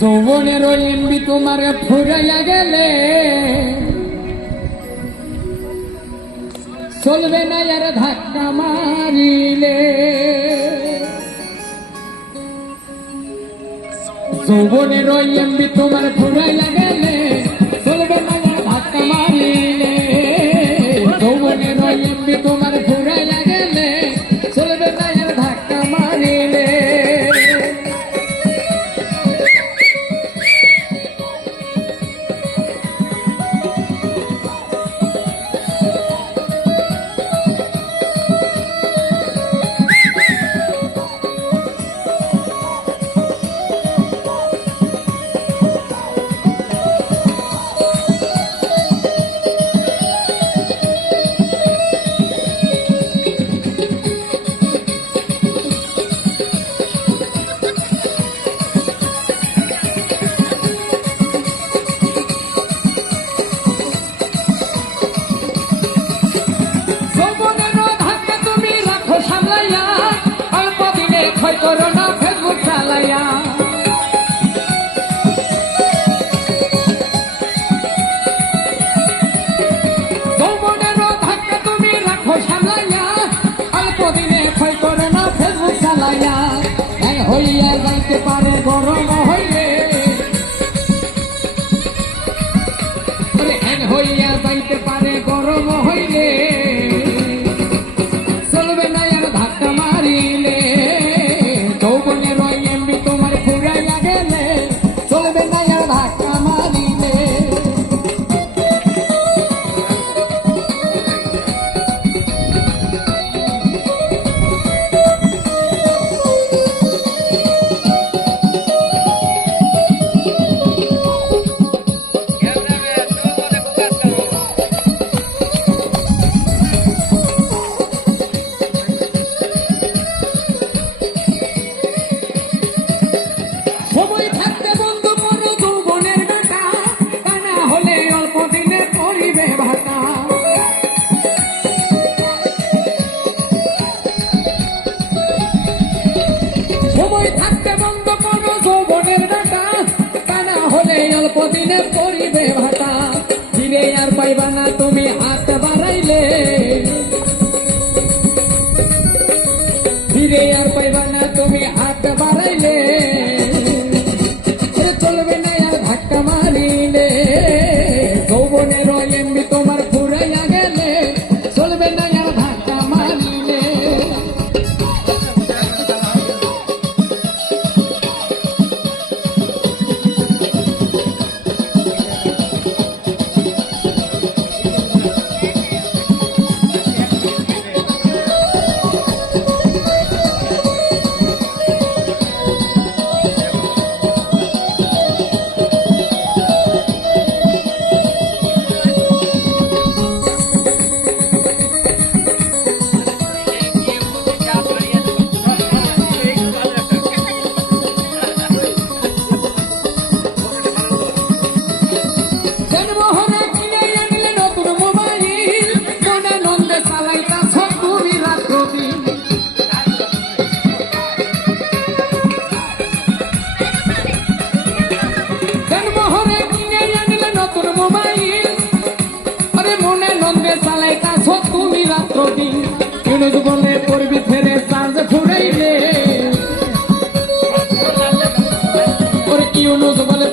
যৌবনের এমবি তোমার ফুরাইয়া গেলে চলবে না আর ধাক্কা মারিলে। যৌবনের এমবি তোমার ফুরাইয়া গেলে চলবে না আর ধাক্কা মারিলে। যৌবনের এমবি তোমার ফুরাইয়া গেলে চলবে না আর ধাক্কা মারিলে। করোনা ফেসবুক চালাইয়া যৌবনেরও ধাক্কা তুমি রাখো সামলাইয়া। অল্প দিনে ক্ষয় করোনা ফেসবুক চালাইয়া। হইয়া যাইতে পারে গরম হইলে, হইয়া যাইতে পারে গরম হইলে চলবে না আর ধাক্কা মারিলে। যৌবনের এমবি তোমার ফুরাইয়া গেলে চলবে না আর ধাক্কা মারিলে। সময় থাকতে বন্ধু করো যৌবনের গাটা, তা না হলে অল্প দিনে পড়িবে ভাটা। সময় থাকতে বন্ধ করো যৌবনের গাটা, তা না হলে অল্প দিনে পড়িবে ভাটা। ফিরে আর পাইবা না তুমি হাত বাড়াইলে, ফিরে আর পাইবা না তুমি হাত বাড়াইলে। চলবে না আর ধাক্কা মারিলে। যৌবনের এমবি তোমার ফুরাইয়া গেলে চলবে না আর ধাক্কা মারিলে। তুমি রাত্র দিন জীবনে পড়বি ফেরে চার্জ ফুরাইলে। কি অনুজ বলে